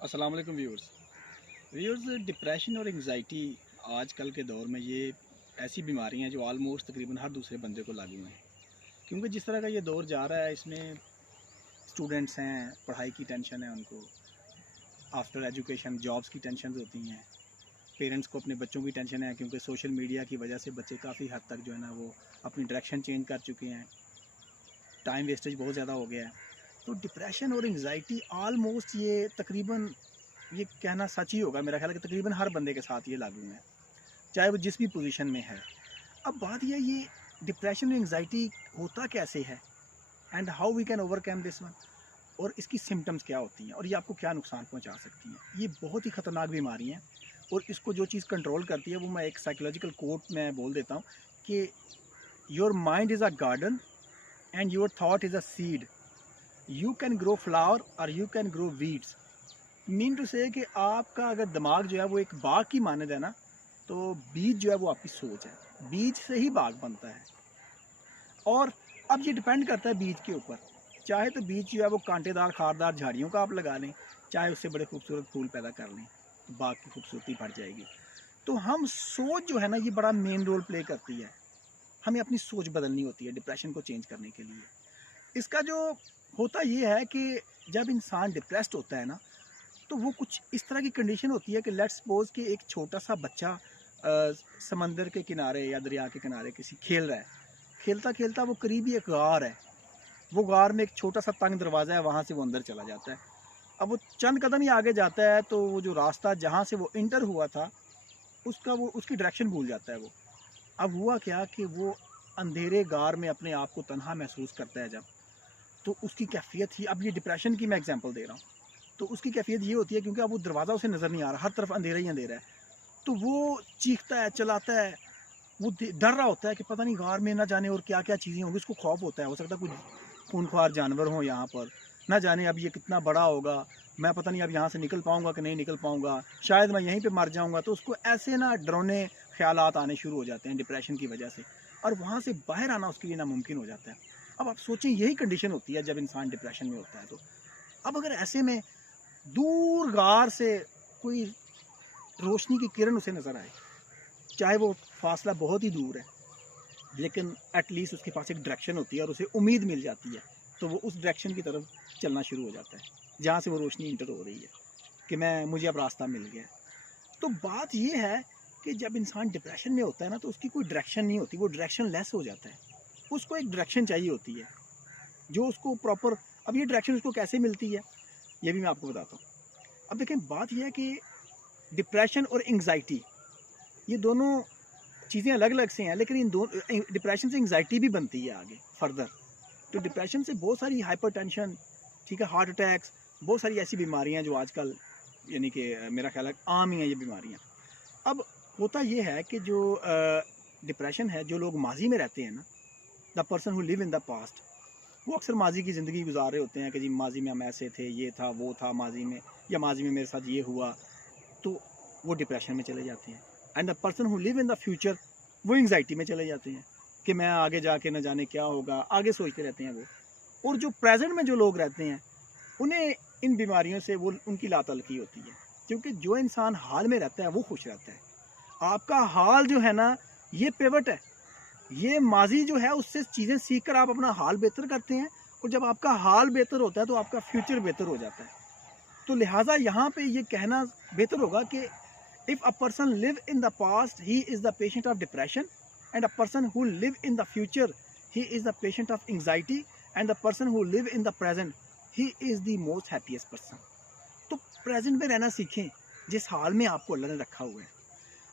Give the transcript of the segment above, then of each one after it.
अस्सलाम वालेकुम viewers depression और एंग्जाइटी आज कल के दौर में ये ऐसी बीमारियां हैं जो आलमोस्ट तकरीबन हर दूसरे बंदे को लागू हैं। क्योंकि जिस तरह का ये दौर जा रहा है इसमें स्टूडेंट्स हैं, पढ़ाई की टेंशन है उनको, आफ्टर एजुकेशन जॉब्स की टेंशन होती हैं, पेरेंट्स को अपने बच्चों की टेंशन है क्योंकि सोशल मीडिया की वजह से बच्चे काफ़ी हद तक जो है ना वो अपनी डायरेक्शन चेंज कर चुके हैं, टाइम वेस्टेज बहुत ज़्यादा हो गया है। तो डिप्रेशन और एंग्जाइटी आलमोस्ट ये तकरीबन ये कहना सच ही होगा, मेरा ख्याल है कि तकरीबन हर बंदे के साथ ये लागू है, चाहे वो जिस भी पोजीशन में है। अब बात ये डिप्रेशन और एंग्जाइटी होता कैसे है and how we can overcome this one, और इसकी सिम्टम्स क्या होती हैं और ये आपको क्या नुकसान पहुंचा सकती हैं। ये बहुत ही ख़तरनाक बीमारी है और इसको जो चीज़ कंट्रोल करती है वो मैं एक साइकोलॉजिकल कोट में बोल देता हूँ कि your mind is a garden and your thought is a seed, you can grow flower or you can grow weeds. Mean to say कि आपका अगर दिमाग जो है वो एक बाग की मानद है ना, तो बीज जो है वो आपकी सोच है, बीज से ही बाग बनता है। और अब ये डिपेंड करता है बीज के ऊपर, चाहे तो बीज जो है वो कांटेदार खारदार झाड़ियों का आप लगा लें, चाहे उससे बड़े खूबसूरत फूल पैदा कर लें, तो बाग की खूबसूरती बढ़ जाएगी। तो हम सोच जो है ना ये बड़ा मेन रोल प्ले करती है, हमें अपनी सोच बदलनी होती है डिप्रेशन को चेंज करने के लिए। इसका जो होता ये है कि जब इंसान डिप्रेस्ड होता है ना, तो वो कुछ इस तरह की कंडीशन होती है कि लेट्स सपोज कि एक छोटा सा बच्चा समंदर के किनारे या दरिया के किनारे किसी खेल रहा है, खेलता खेलता वो करीबी एक गार है, वो गार में एक छोटा सा तंग दरवाज़ा है, वहाँ से वो अंदर चला जाता है। अब वो चंद कदम ही आगे जाता है तो वो जो रास्ता जहाँ से वो इंटर हुआ था वो उसकी डायरेक्शन भूल जाता है वो। अब हुआ क्या कि वो अंधेरे गार में अपने आप को तन्हा महसूस करता है जब, तो उसकी कैफियत ही, अब ये डिप्रेशन की मैं एग्जांपल दे रहा हूँ, तो उसकी कैफियत ये होती है क्योंकि अब वो दरवाज़ा उसे नज़र नहीं आ रहा, हर तरफ अंधेरा ही अंधेरा है, तो वो चीखता है, चिल्लाता है, वो डर रहा होता है कि पता नहीं गार में ना जाने और क्या क्या चीज़ें होंगी, उसको खौफ होता है, हो सकता है कुछ खूनख्वार जानवर हो यहाँ पर, ना जाने अब ये कितना बड़ा होगा, मैं पता नहीं अब यहाँ से निकल पाऊँगा कि नहीं निकल पाऊँगा, शायद मैं यहीं पर मर जाऊँगा। तो उसको ऐसे ना डरावने ख्यालात आने शुरू हो जाते हैं डिप्रेशन की वजह से, और वहाँ से बाहर आना उसके लिए नामुमकिन हो जाता है। अब आप सोचें यही कंडीशन होती है जब इंसान डिप्रेशन में होता है। तो अब अगर ऐसे में दूर गार से कोई रोशनी की किरण उसे नज़र आए, चाहे वो फासला बहुत ही दूर है, लेकिन एटलीस्ट उसके पास एक डायरेक्शन होती है और उसे उम्मीद मिल जाती है, तो वो उस डायरेक्शन की तरफ चलना शुरू हो जाता है जहाँ से वो रोशनी इंटर हो रही है कि मुझे अब रास्ता मिल गया। तो बात ये है कि जब इंसान डिप्रेशन में होता है ना, तो उसकी कोई डायरेक्शन नहीं होती, वो डायरेक्शन लेस हो जाता है, उसको एक डायरेक्शन चाहिए होती है जो उसको प्रॉपर। अब ये डायरेक्शन उसको कैसे मिलती है ये भी मैं आपको बताता हूँ। अब देखें, बात यह है कि डिप्रेशन और एंग्जाइटी ये दोनों चीज़ें अलग अलग से हैं, लेकिन इन दो डिप्रेशन से एंग्जाइटी भी बनती है आगे फर्दर। तो डिप्रेशन से बहुत सारी हाइपरटेंशन, ठीक है, हार्ट अटैक्स, बहुत सारी ऐसी बीमारियां जो आजकल यानी कि मेरा ख्याल है आम ही हैं ये बीमारियां। अब होता ये है कि जो डिप्रेशन है, जो लोग माजी में रहते हैं ना, the person who live in the past, वो अक्सर माजी की ज़िंदगी गुजार रहे होते हैं कि जी माजी में हम ऐसे थे, ये था वो था माजी में, या माजी में मेरे साथ ये हुआ, तो वो डिप्रेशन में चले जाते हैं। And the person who live in the future, वो एंग्जाइटी में चले जाते हैं कि मैं आगे जाके न जाने क्या होगा, आगे सोचते रहते हैं वो। और जो प्रेजेंट में जो लोग रहते हैं उन्हें इन बीमारियों से वो उनकी लातलकी होती है, क्योंकि जो इंसान हाल में रहता है वो खुश रहता है। आपका हाल जो है ना ये पिवट है, ये माजी जो है उससे चीज़ें सीख कर आप अपना हाल बेहतर करते हैं, और जब आपका हाल बेहतर होता है तो आपका फ्यूचर बेहतर हो जाता है। तो लिहाजा यहाँ पे ये कहना बेहतर होगा कि if a person live in the past he is the patient of depression, and a person who live in the future he is the patient of anxiety, and the person who live in the present he is the most happiest person। तो present में रहना सीखें जिस हाल में आपको अल्लाह ने रखा हुआ है।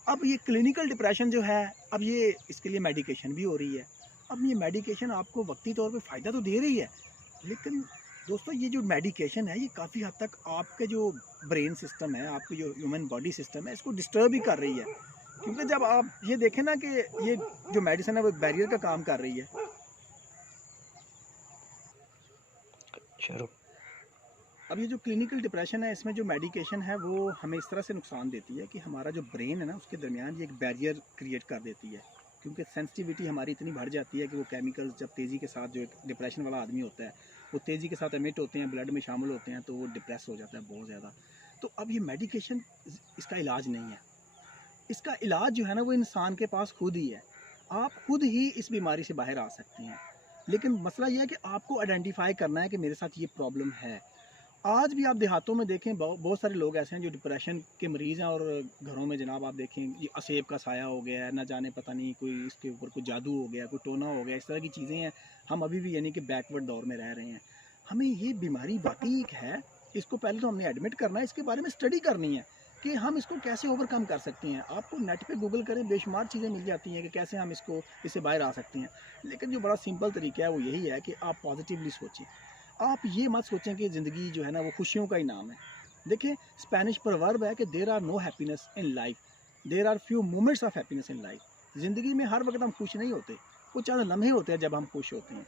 अब ये क्लिनिकल डिप्रेशन जो है, अब ये इसके लिए मेडिकेशन भी हो रही है। अब ये मेडिकेशन आपको वक्ती तौर पे फ़ायदा तो दे रही है, लेकिन दोस्तों ये जो मेडिकेशन है ये काफ़ी हद तक आपके जो ब्रेन सिस्टम है, आपकी जो ह्यूमन बॉडी सिस्टम है, इसको डिस्टर्ब ही कर रही है। क्योंकि जब आप ये देखें ना कि ये जो मेडिसिन है वो बैरियर का काम कर रही है। चलो। अब ये जो क्लिनिकल डिप्रेशन है इसमें जो मेडिकेशन है वो हमें इस तरह से नुकसान देती है कि हमारा जो ब्रेन है ना उसके दरमियान ये एक बैरियर क्रिएट कर देती है, क्योंकि सेंसिटिविटी हमारी इतनी बढ़ जाती है कि वो केमिकल्स जब तेज़ी के साथ, जो एक डिप्रेशन वाला आदमी होता है वो तेज़ी के साथ एमिट होते हैं, ब्लड में शामिल होते हैं, तो वो डिप्रेस हो जाता है बहुत ज़्यादा। تو اب یہ میڈیکیشن اس کا علاج نہیں ہے. اس کا علاج جو ہے نا وہ انسان کے پاس خود ہی ہے. آپ خود ہی اس بیماری سے باہر آ سکتے ہیں. لیکن مسئلہ یہ ہے کہ آپ کو آئیڈینٹیفائی کرنا ہے کہ میرے ساتھ یہ پرابلم ہے. آج بھی آپ دیہاتوں میں دیکھیں بہت سارے لوگ ایسے ہیں جو ڈپریشن کے مریض ہیں, اور گھروں میں جناب آپ دیکھیں یہ اسیب کا سایہ ہو گیا ہے, نہ جانے پتہ نہیں کوئی اس کے اوپر کوئی جادو ہو گیا, کوئی ٹونا ہو گیا, اس طرح کی چیزیں ہیں. ہم ابھی بھی یعنی کہ بیکورڈ دور میں رہ رہے ہیں. ہمیں یہ بیماری واقعی ایک ہے, اس کو پہلے تو ہم نے ایڈمٹ کرنا ہے, اس کے بارے میں اسٹڈی کرنی ہے کہ ہم اس کو کیسے اوور کم کر سکتے ہیں. آپ کو نیٹ پہ گوگل کریں, بے شمار چیزیں مل جاتی ہیں کہ کیسے ہم اس سے باہر آ سکتے ہیں. لیکن جو بڑا سمپل طریقہ ہے وہ یہی ہے کہ آپ پازیٹیولی سوچیں. آپ یہ مت سوچیں کہ زندگی جو ہے نا وہ خوشیوں کا ہی نام ہے. دیکھیں اسپینش پروورب ہے کہ there are no happiness in life, there are few moments of happiness in life. زندگی میں ہر وقت ہم خوش نہیں ہوتے, وہ چند لمحے ہوتے ہیں جب ہم خوش ہوتے ہیں.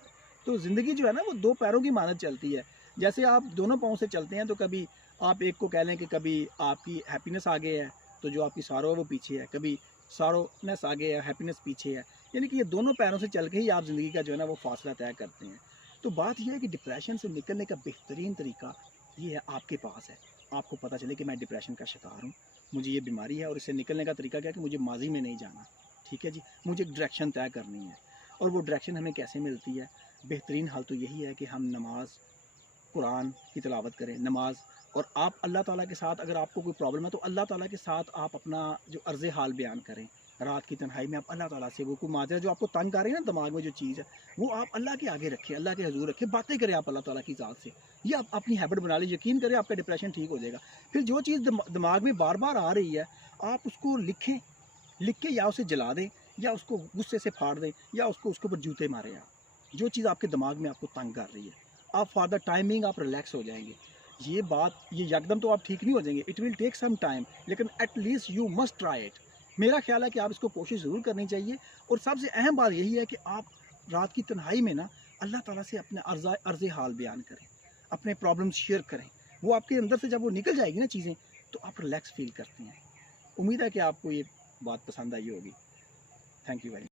تو زندگی جو ہے نا وہ دو پیروں کی مانند چلتی ہے. جیسے آپ دونوں پاؤں سے چلتے ہیں تو کبھی آپ ایک کو کہہ لیں کہ کبھی آپ کی ہیپینس آگے ہے تو جو آپ کی سارو ہے وہ پیچھے ہے, کبھی سارونیس آگے ہے, ہیپینس پیچھے ہے. یعنی کہ یہ دونوں پیروں سے چل کے ہی آپ زندگی کا جو ہے نا وہ فاصلہ طے کرتے ہیں. تو بات یہ ہے کہ ڈپریشن سے نکلنے کا بہترین طریقہ یہ ہے آپ کے پاس ہے. آپ کو پتہ چلے کہ میں ڈپریشن کا شکار ہوں, مجھے یہ بیماری ہے, اور اس سے نکلنے کا طریقہ کیا ہے کہ مجھے ماضی میں نہیں جانا. ٹھیک ہے جی, مجھے ایک ڈائریکشن طے کرنی ہے. اور وہ ڈائریکشن ہمیں کیسے ملتی ہے؟ بہترین حل تو یہی ہے کہ ہم نماز, قرآن کی تلاوت کریں, نماز, اور آپ اللہ تعالیٰ کے ساتھ, اگر آپ کو کوئی پرابلم ہے تو اللہ تعالیٰ کے ساتھ آپ اپنا جو عرض حال بیان کریں. رات کی تنہائی میں آپ اللہ تعالیٰ سے وہ کوئی ماجرا جو آپ کو تنگ کر رہی ہے نا دماغ میں جو چیز ہے, وہ آپ اللہ کے آگے رکھیں, اللہ کے حضور رکھیں, باتیں کریں آپ اللہ تعالیٰ کی ذات سے. یہ آپ اپنی ہیبٹ بنا لیں, یقین کریں آپ کا ڈپریشن ٹھیک ہو جائے گا. پھر جو چیز دماغ میں بار بار آ رہی ہے آپ اس کو لکھیں, لکھ کے یا اسے جلا دیں, یا اس کو غصے سے پھاڑ دیں, یا اس کے اوپر جوتے ماریں. آپ جو چیز آپ کے دماغ میں آپ کو تنگ کر رہی ہے, آپ فار دا ٹائمنگ آپ ریلیکس ہو جائیں گے. یہ بات یہ یکدم تو آپ ٹھیک نہیں ہو جائیں گے, it will take some time, لیکن at least you must try it. میرا خیال ہے کہ آپ اس کو کوشش ضرور کرنی چاہیے. اور سب سے اہم بات یہی ہے کہ آپ رات کی تنہائی میں نا اللہ تعالیٰ سے اپنے عرض حال بیان کریں, اپنے پرابلمس شیئر کریں. وہ آپ کے اندر سے جب وہ نکل جائے گی نا چیزیں, تو آپ ریلیکس فیل کرتے ہیں. امید ہے کہ آپ کو یہ بات پسند آئی ہوگی. Thank you very much.